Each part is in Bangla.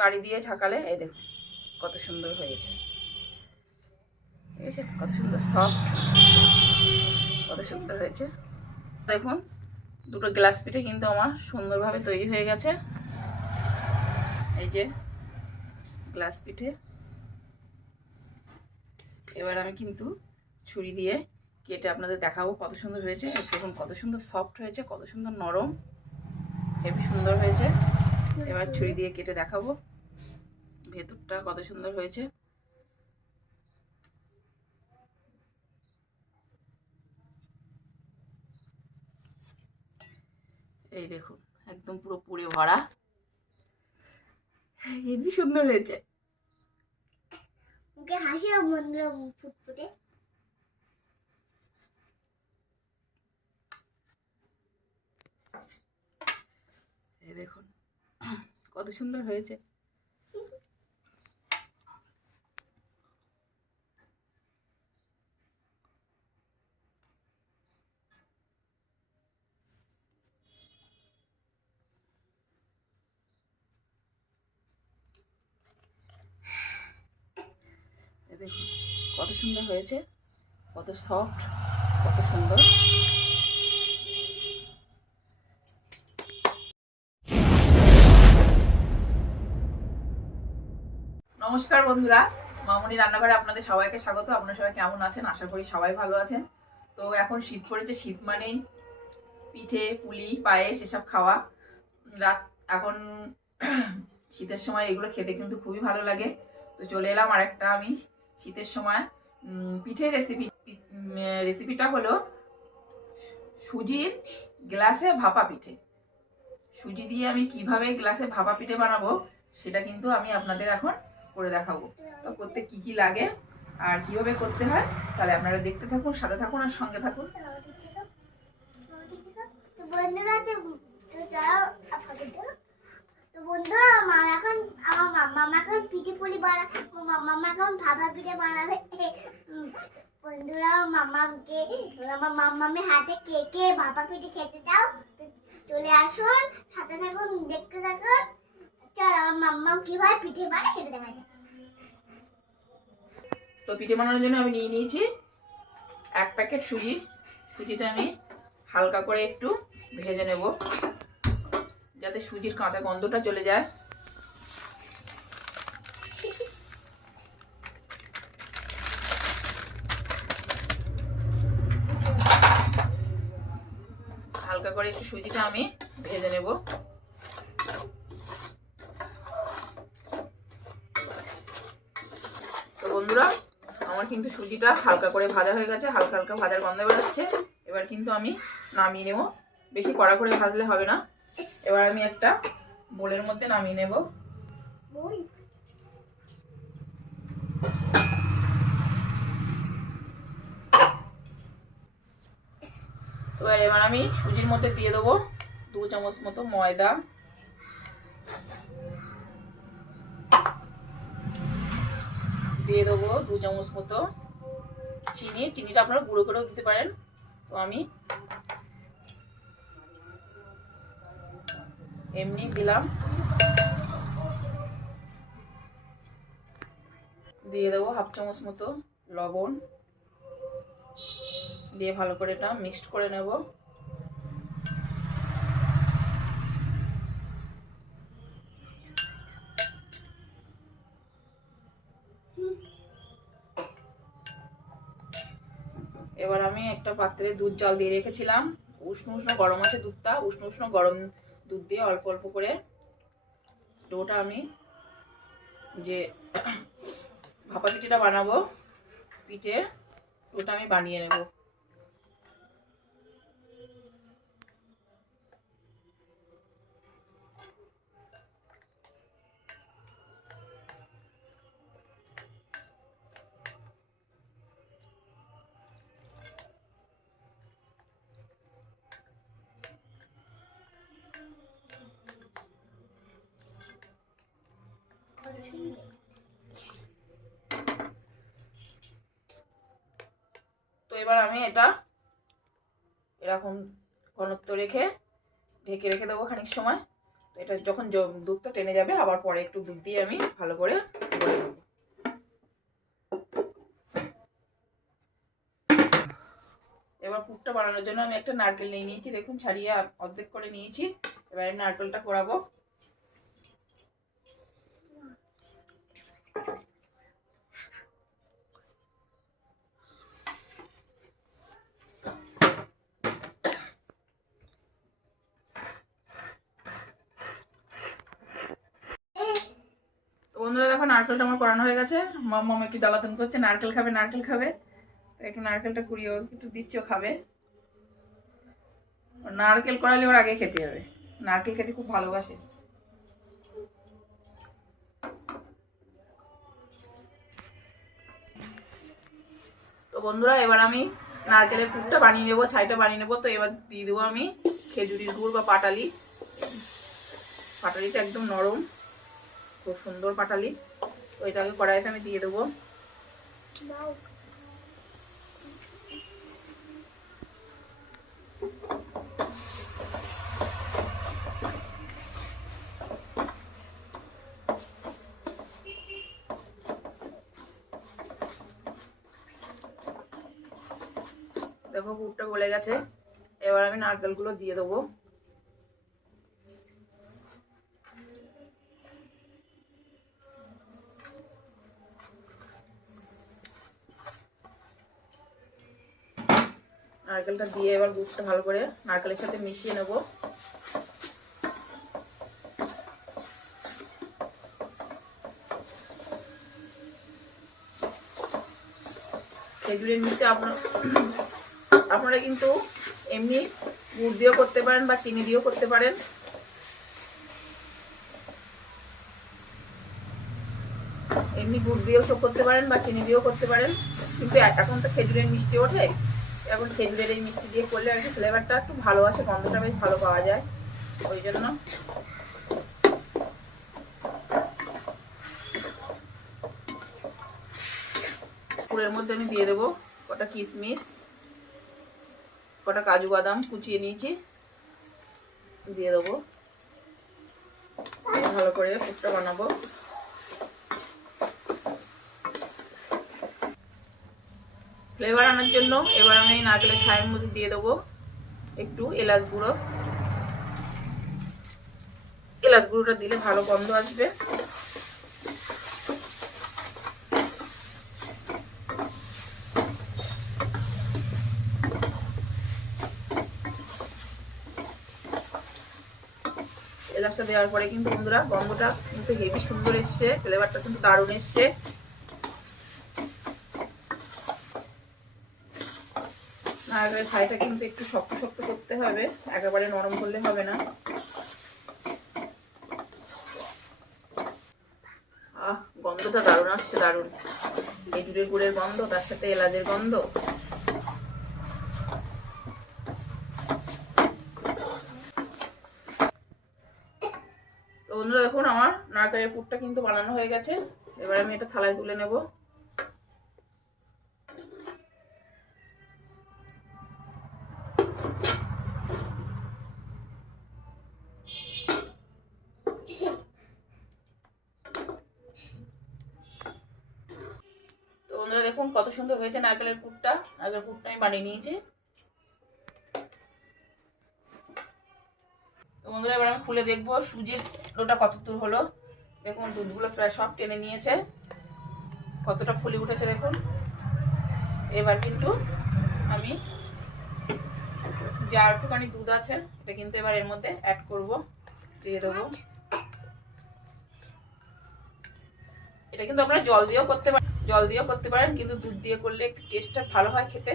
বাড়ি দিয়ে ঝাঁকালে এই দেখুন কত সুন্দর হয়েছে, ঠিক আছে, কত সুন্দর সফট, কত সুন্দর হয়েছে। দেখুন দুটো গ্লাস পিঠে কিন্তু আমার সুন্দরভাবে তৈরি হয়ে গেছে। এই যে গ্লাস পিঠে। এবার আমি কিন্তু ছুরি দিয়ে কেটে আপনাদের দেখাবো কত সুন্দর হয়েছে। দেখুন কত সুন্দর সফট হয়েছে, কত সুন্দর নরম, হেবি সুন্দর হয়েছে। এবার ছুরি দিয়ে কেটে দেখাবো ভেতরটা কত সুন্দর হয়েছে। এই দেখুন একদম পুরো পুড়ে ভরা, হেবি সুন্দর হয়েছে। মুখে হাসি আর বন্ধুরা মুখ ফুটফুটে। এই দেখুন কত সুন্দর হয়েছে। দেখুন কত সুন্দর হয়েছে, কত সফট, কত সুন্দর। নমস্কার বন্ধুরা, মামনি রান্নাঘরে আপনাদের সবাইকে স্বাগত। আপনারা সবাই কেমন আছেন? আশা করি সবাই ভালো আছেন। তো এখন শীত পড়েছে, শীত মানেই পিঠে পুলি পায়েস এসব খাওয়া। রাত এখন শীতের সময় এগুলো খেতে কিন্তু খুবই ভালো লাগে। তো চলে এলাম আরেকটা আমি শীতের সময় পিঠে রেসিপিটা হলো সুজির গ্লাসে ভাপা পিঠে। সুজি দিয়ে আমি কিভাবে গ্লাসে ভাপা পিঠে বানাবো সেটা কিন্তু আমি আপনাদের এখন করে দেখাবো। তো করতে কি কি লাগে আর কিভাবে করতে হয় তাহলে আপনারা দেখতে থাকুন, সাথে থাকুন আর সঙ্গে থাকুন। বন্ধুরা আমার মামা এখন পিঠে পুলি বানাবে, মামা এখন ভাপা পিঠে বানাবে। বন্ধুরা আমার মামামের হাতে কে কে ভাপা পিঠে খেতে দাও চলে আসুন, সাথে থাকুন, দেখতে থাকুন। চল আমার মাম্মা কিভাবে পিঠে বানায় সেটা দেখা যায়। তো পিঠে বানানোর জন্য আমি নিয়ে নিয়েছি 1 প্যাকেট সুজি। সুজিটা আমি হালকা করে একটু ভেজে নেব যাতে সুজির কাঁচা গন্ধটা চলে যায়। হালকা করে একটু সুজিটা আমি ভেজে নেব। তো বন্ধুরা আমার কিন্তু সুজিটা হালকা করে ভাজা হয়ে গেছে, হালকা হালকা ভাজার গন্ধ বেরোচ্ছে। এবার কিন্তু আমি নামিয়ে নেব, বেশি কড়া করে ভাজলে হবে না। এবার আমি একটা বোলের মধ্যে নামিয়ে নেব। এবার আমি সুজির মধ্যে দিয়ে দেবো 2 চামচ মতো ময়দা, দিয়ে দেবো 2 চামচ মতো চিনি। চিনিটা আপনারা গুঁড়ো করেও দিতে পারেন। তো আমি এমনি দিলাম। দিয়ে দেবো 1/2 চামচ মতো লবণ, দিয়ে ভালো করে এটা মিক্সড করে নেব। এবার আমি একটা পাত্রে দুধ জাল দিয়ে রেখেছিলাম। উষ্ণ উষ্ণ গরম আছে দুধটা, উষ্ণ উষ্ণ গরম দুধ দিয়ে অল্প অল্প করে ডোটা আমি যে ভাপা পিঠেটা বানাবো পিঠে ওটা আমি বানিয়ে নেব। তো এবার আমি এটা এরকম ঘনত্ব রেখে ঢেকে রেখে দেবো খানিক সময়। তো এটা যখন দুধটা টেনে যাবে আবার পরে একটু দুধ দিয়ে আমি ভালো করে গলে নেব। এবার পুরটা বানানোর জন্য আমি একটা নারকেল নিয়ে নিয়েছি, দেখুন ছাড়িয়ে অর্ধেক করে নিয়েছি। এবার আমি নারকেলটা কোড়াবো। বন্ধুরা দেখো নারকেলটা আমার করানো হয়ে গেছে। মাম্মাম একটু জ্বালাতন করছে, নারকেল খাবে নারকেল খাবে, তো একটু নারকেলটা কুড়িয়ে একটু দিচ্ছ খাবে। নারকেল করালে ওর আগে খেতে হবে, নারকেল খেতে খুব ভালোবাসে। তো বন্ধুরা এবার আমি নারকেলের পুরটা বানিয়ে নেবো, ছাইটা বানিয়ে নেবো। তো এবার দিয়ে দেবো আমি খেজুরির গুড় বা পাটালি। পাটালিটা একদম নরম, খুব সুন্দর পাটালি। তো এটাকে কড়াইতে আমি দিয়ে দেবো। দেখো গুড়টা গলে গেছে, এবার আমি নারকেলগুলো দিয়ে দেবো। নারকেলটা দিয়ে এবার গুড়টা ভালো করে নারকেলের সাথে মিশিয়ে নেব। খেজুরের মিষ্টি আপনারা কিন্তু এমনি গুড় দিয়েও করতে পারেন বা চিনি দিয়েও করতে পারেন। এমনি গুড় দিয়েও করতে পারেন বা চিনি দিয়েও করতে পারেন, কিন্তু এখন তো খেজুরের মিষ্টি ওঠে, এখন খেজুরের এই মিষ্টি দিয়ে করলে আর কি ফ্লেভারটা একটু ভালো আসে, গন্ধটা বেশ ভালো পাওয়া যায়। ওই জন্য পুরের মধ্যে আমি দিয়ে দেবো কটা কিশমিশ, কটা কাজু বাদাম কুচিয়ে নিয়েছি, দিয়ে দেবো। ভালো করে পুরটা বানাবো। ফ্লেভার আনার জন্য এবার আমি নারকেলের ছাইয়ের মধ্যে দিয়ে দেবো একটু এলাচ গুঁড়ো। এলাচ গুঁড়োটা দিলে ভালো গন্ধ আসবে। এলাচটা দেওয়ার পরে কিন্তু বন্ধুরা গন্ধটা কিন্তু হেভি সুন্দর এসছে, ফ্লেভারটা কিন্তু দারুণ এসছে। নারকেলের ছাইটা কিন্তু একটু শক্ত শক্ত করতে হবে, একেবারে নরম করলে হবে না। গন্ধটা দারুণ আসছে, দারুণ। খেজুরের গুড়ের গন্ধ, তার সাথে এলাচের গন্ধ। তো বন্ধুরা দেখুন আমার নারকেলের পুরটা কিন্তু বানানো হয়ে গেছে। এবার আমি এটা থালায় তুলে নেব। তো বন্ধুরা দেখুন কত সুন্দর হয়েছে নারকেলের পুরটা। নারকেলের পুরটা আমি বানিয়ে নিয়েছি। তো বন্ধুরা এবার আমি খুলে দেখবো সুজির ডোটা কত দূর হলো। দেখুন দুধগুলো প্রায় সব টেনে নিয়েছে, কতটা ফুলে উঠেছে দেখুন। এবার কিন্তু আমি যা একটুখানি দুধ আছে এটা কিন্তু এবার এর মধ্যে অ্যাড করব, দিয়ে দেবো। এটা কিন্তু আপনারা জল দিয়েও করতে পারেন, কিন্তু দুধ দিয়ে করলে একটু টেস্টটা ভালো হয় খেতে।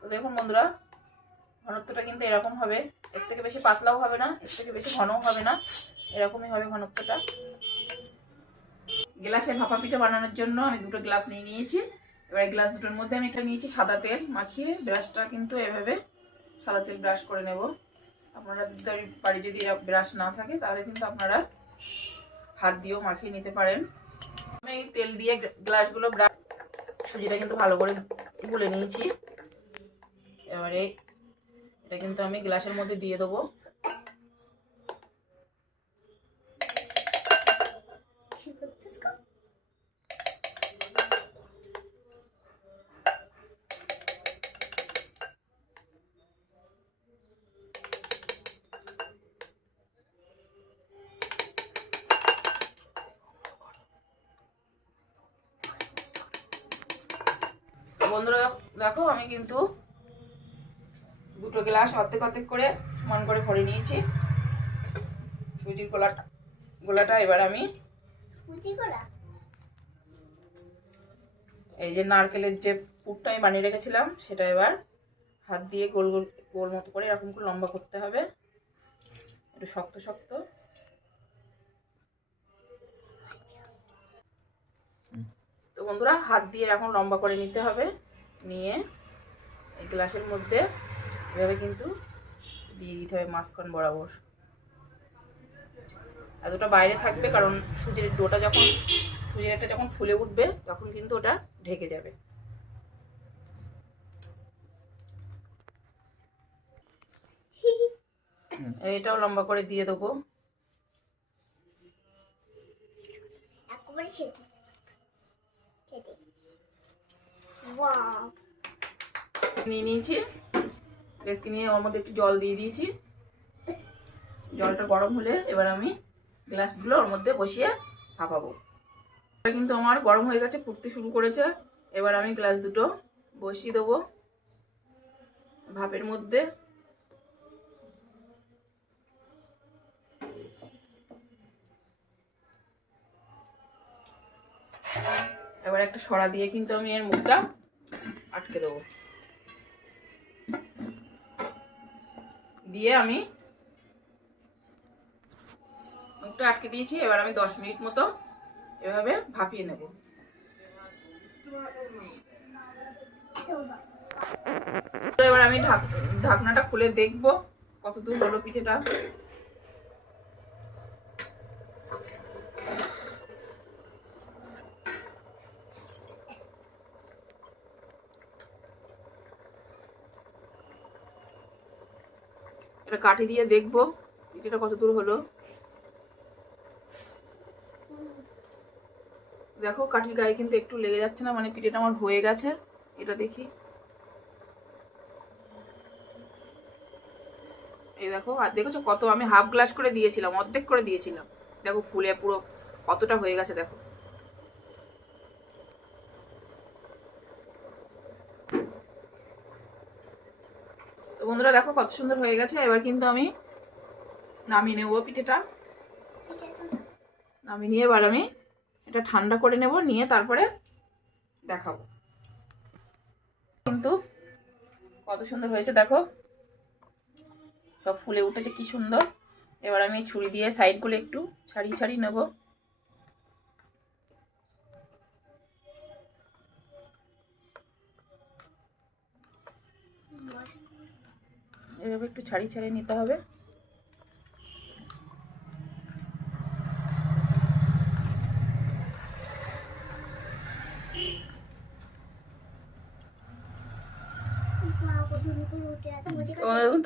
তো দেখুন বন্ধুরা ঘনত্বটা কিন্তু এরকম হবে, এর থেকে বেশি পাতলাও হবে না, এর থেকে বেশি ঘনও হবে না, এরকমই হবে ঘনত্বটা। গ্লাসে ভাপা পিঠা বানানোর জন্য আমি দুটো গ্লাস নিয়ে নিয়েছি। এবার গ্লাস দুটোর মধ্যে আমি একটা নিয়েছি সাদা তেল মাখিয়ে, ব্রাশটা কিন্তু এভাবে সাদা তেল ব্রাশ করে নেব। আপনারা বাড়ি যদি ব্রাশ না থাকে তাহলে কিন্তু আপনারা হাত দিয়েও মাখিয়ে নিতে পারেন। আমি এই তেল দিয়ে গ্লাসগুলো সুজিটা কিন্তু ভালো করে গুলে নিয়েছি। এবারে এটা কিন্তু আমি গ্লাসের মধ্যে দিয়ে দেবো। বন্ধুরা দেখো আমি কিন্তু দুটো গ্লাস অর্ধেক অর্ধেক করে সমান করে ভরে নিয়েছি সুজির গোলাটা। এবার আমি এই যে নারকেলের যে পুরটা আমি বানিয়ে রেখেছিলাম সেটা এবার হাত দিয়ে গোল গোল গোল মতো করে এরকম করে লম্বা করতে হবে, একটু শক্ত শক্ত। তো বন্ধুরা হাত দিয়ে এরকম লম্বা করে নিতে হবে, নিয়ে এই গ্লাসের মধ্যে এভাবে কিন্তু দিয়ে দিতে হবে মাঝখান বরাবর। এতটা বাইরে থাকবে কারণ সুজির একটা যখন ফুলে উঠবে তখন কিন্তু ওটা ঢেকে যাবে। এটাও লম্বা করে দিয়ে দেবো। নিয়ে নিয়েছি রেসকি, নিয়ে ওর মধ্যে একটু জল দিয়ে দিয়েছি। জলটা গরম হলে এবার আমি গ্লাসগুলো ওর মধ্যে বসিয়ে ভাপাবো। কিন্তু আমার গরম হয়ে গেছে, ফুটতে শুরু করেছে। এবার আমি গ্লাস দুটো বসিয়ে দেবো ভাপের মধ্যে। এবার একটা সরা দিয়ে কিন্তু আমি এর মুখটা আটকে দেবো, দিয়ে আমি মুখটা আটকে দিয়েছি। এবার আমি 10 মিনিট মতো এভাবে ভাপিয়ে নেব। এবার আমি ঢাকনাটা খুলে দেখবো কতদূর হলো পিঠেটা। এটা কাঠি দিয়ে দেখবো পিঠেটা কত দূর হলো। দেখো কাঠির গায়ে কিন্তু একটু লেগে যাচ্ছে না, মানে পিঠেটা আমার হয়ে গেছে। এটা দেখি, এই দেখো। আর দেখেছো কত, আমি হাফ গ্লাস করে দিয়েছিলাম, অর্ধেক করে দিয়েছিলাম, দেখো ফুলে পুরো কতটা হয়ে গেছে দেখো। তো বন্ধুরা দেখো কত সুন্দর হয়ে গেছে। এবার কিন্তু আমি নামিয়ে নেবো পিঠেটা। নামিয়ে নিয়ে এবার আমি এটা ঠান্ডা করে নেব, নিয়ে তারপরে দেখাবো। কিন্তু কত সুন্দর হয়েছে দেখো, সব ফুলে উঠেছে কি সুন্দর। এবার আমি ছুরি দিয়ে সাইডগুলো একটু ছাড়িয়ে ছাড়িয়ে নেব। এভাবে একটু ছাড়িয়ে ছাড়িয়ে নিতে হবে।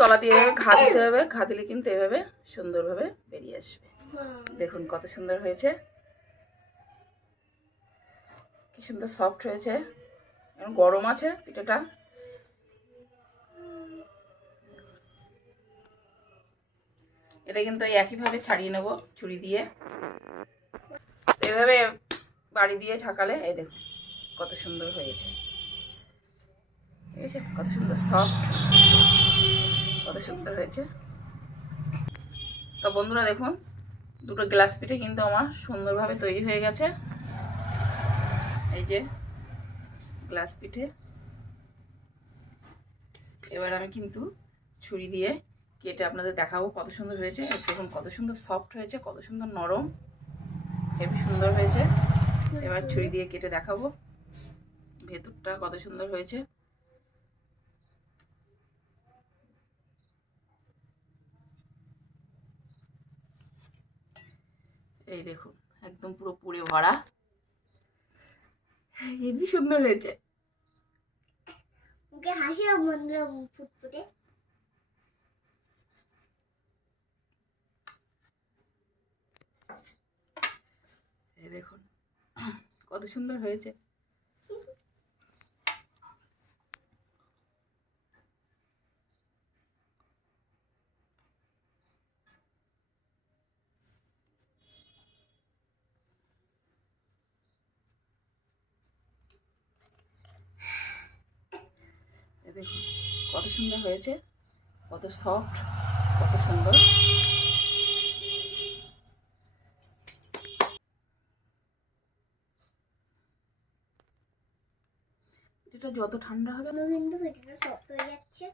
তলা দিয়ে ঘা দিতে হবে, ঘা দিলে কিন্তু এভাবে সুন্দরভাবে বেরিয়ে আসবে। দেখুন কত সুন্দর হয়েছে, কি সুন্দর সফট হয়েছে। এখন গরম আছে পিঠাটা। এটা কিন্তু একইভাবে ছাড়িয়ে নেব ছুরি দিয়ে। এভাবে বাড়ি দিয়ে ঝাঁকালে এই দেখুন কত সুন্দর হয়েছে, ঠিক আছে? কত সুন্দর সফট, কত সুন্দর হয়েছে। তো বন্ধুরা দেখুন দুটো গ্লাস পিঠে কিন্তু আমার সুন্দরভাবে তৈরি হয়ে গেছে। এই যে গ্লাস পিঠে। এবার আমি কিন্তু ছুরি দিয়ে কেটে আপনাদের দেখাবো কত সুন্দর হয়েছে। দেখুন কত সুন্দর সফট হয়েছে, কত সুন্দর নরম, হেবি সুন্দর হয়েছে। এবার ছুরি দিয়ে কেটে দেখাবো ভেতরটা কত সুন্দর হয়েছে। এই দেখুন একদম পুরো পুড়ে ভরা, হেবি সুন্দর হয়েছে। মুখে হাসি আর বন্ধুরা মুখ ফুটফুটে। এই দেখুন কত সুন্দর হয়েছে। এই দেখুন কত সুন্দর হয়েছে, কত সফট, কত সুন্দর। এটা যত ঠান্ডা হবে কিন্তু ভিতরটা সফট হয়ে যাচ্ছে।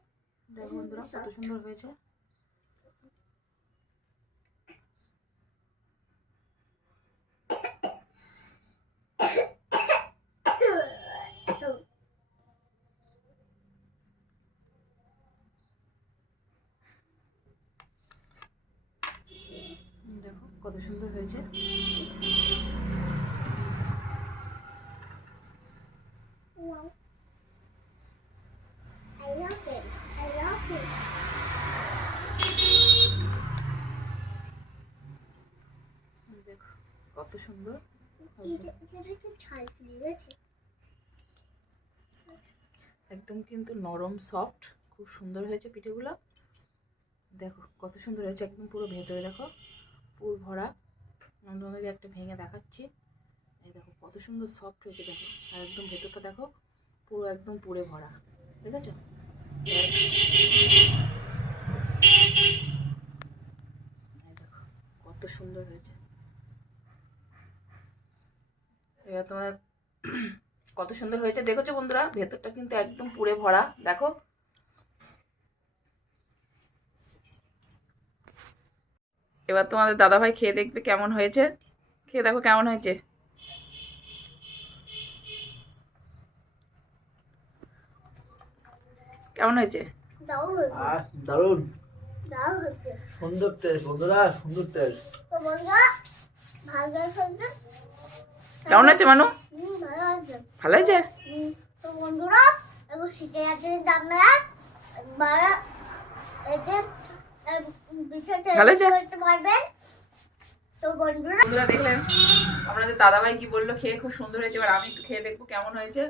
দেখো বন্ধুরা কত সুন্দর হয়েছে। দেখো কত সুন্দর হয়েছে। Wow. I love it. I love it. দেখো কত সুন্দর হয়েছে। এটা একটু ছাল ফুলে গেছে। একদম কিন্তু নরম সফট, খুব সুন্দর হয়েছে পিঠেগুলো। দেখো কত সুন্দর হয়েছে, একদম পুরো ভেতরে দেখো পুর ভরা। আমি তোমাদেরকে একটা ভেঙে দেখাচ্ছি। এই দেখো কত সুন্দর সফট হয়েছে দেখো, আর একদম ভেতরটা দেখো পুরো একদম পুরে ভরা, ঠিক আছে? এই দেখো কত সুন্দর হয়েছে। এবার তোমার কত সুন্দর হয়েছে দেখেছো বন্ধুরা, ভেতরটা কিন্তু একদম পুরে ভরা। দেখো এবার তোমাদের দাদাভাই খেয়ে দেখবে কেমন হয়েছে। খেয়ে দেখো কেমন হয়েছে। কেমন হয়েছে? দারুণ দারুণ হচ্ছে। সুন্দর টেস্ট বন্ধুরা, সুন্দর টেস্ট। তো বন্ধুরা ভালো হচ্ছে। কেমন হয়েছে মানু? ভালো হচ্ছে। ভালো হয়েছে। তো বন্ধুরা এবার শীতে যাচ্ছে কিন্তু আপনারা বাড়া এতে বিষয়টা ভালো হয়েছে? করতে পারবেন। তো বন্ধুরা বন্ধুরা দেখলেন আপনাদের দাদাভাই কি বললো, খেয়ে খুব সুন্দর হয়েছে। এবার আমি একটু খেয়ে দেখবো কেমন হয়েছে।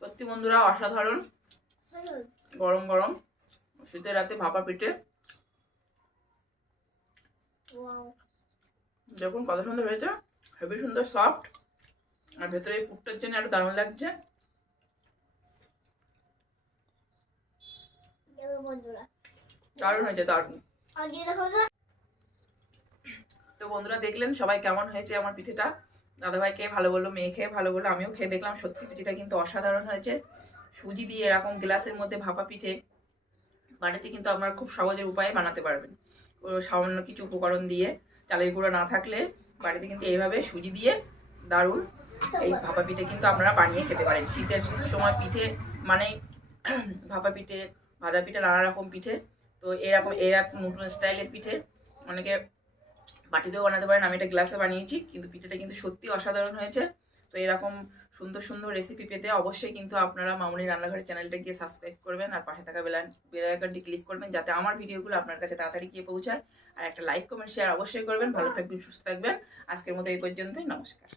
সত্যি বন্ধুরা অসাধারণ, গরম গরম শীতের রাতে ভাপা পিঠে। দেখুন কত সুন্দর হয়েছে, হেবি সুন্দর সফট, আর ভেতরে এই পুরটার জন্য আরো দারুণ লাগছে। বন্ধুরা দারুণ হয়েছে, দারুণ। আর যে দেখো তো বন্ধুরা দেখলেন সবাই কেমন হয়েছে আমার পিঠেটা। দাদাভাই খেয়ে ভালো বললো, মেয়ে খেয়ে ভালো বললো, আমিও খেয়ে দেখলাম। সত্যি পিঠেটা কিন্তু অসাধারণ হয়েছে। সুজি দিয়ে এরকম গ্লাসের মধ্যে ভাপা পিঠে বাড়িতে কিন্তু আপনারা খুব সহজের উপায়ে বানাতে পারবেন। ও সামান্য কিছু উপকরণ দিয়ে, চালের গুঁড়ো না থাকলে বাড়িতে কিন্তু এইভাবে সুজি দিয়ে দারুণ এই ভাপা পিঠে কিন্তু আপনারা বানিয়ে খেতে পারেন। শীতের সময় পিঠে মানে ভাপা পিঠে, ভাজা পিঠে, নানা রকম পিঠে। তো এরকম নতুন স্টাইলের পিঠে অনেকে বাটিতেও বানাতে পারেন, আমি এটা গ্লাসে বানিয়েছি, কিন্তু পিঠেটা কিন্তু সত্যি অসাধারণ হয়েছে। তো এরকম সুন্দর সুন্দর রেসিপি পেতে অবশ্যই কিন্তু আপনারা মামুনি রান্নাঘরের চ্যানেলটা গিয়ে সাবস্ক্রাইব করবেন, আর পাশে থাকা বেল আইকনটি ক্লিক করবেন যাতে আমার ভিডিওগুলো আপনার কাছে তাড়াতাড়ি গিয়ে পৌঁছায়। আর একটা লাইক কমেন্ট শেয়ার অবশ্যই করবেন। ভালো থাকবেন, সুস্থ থাকবেন। আজকের মতো এই পর্যন্তই, নমস্কার।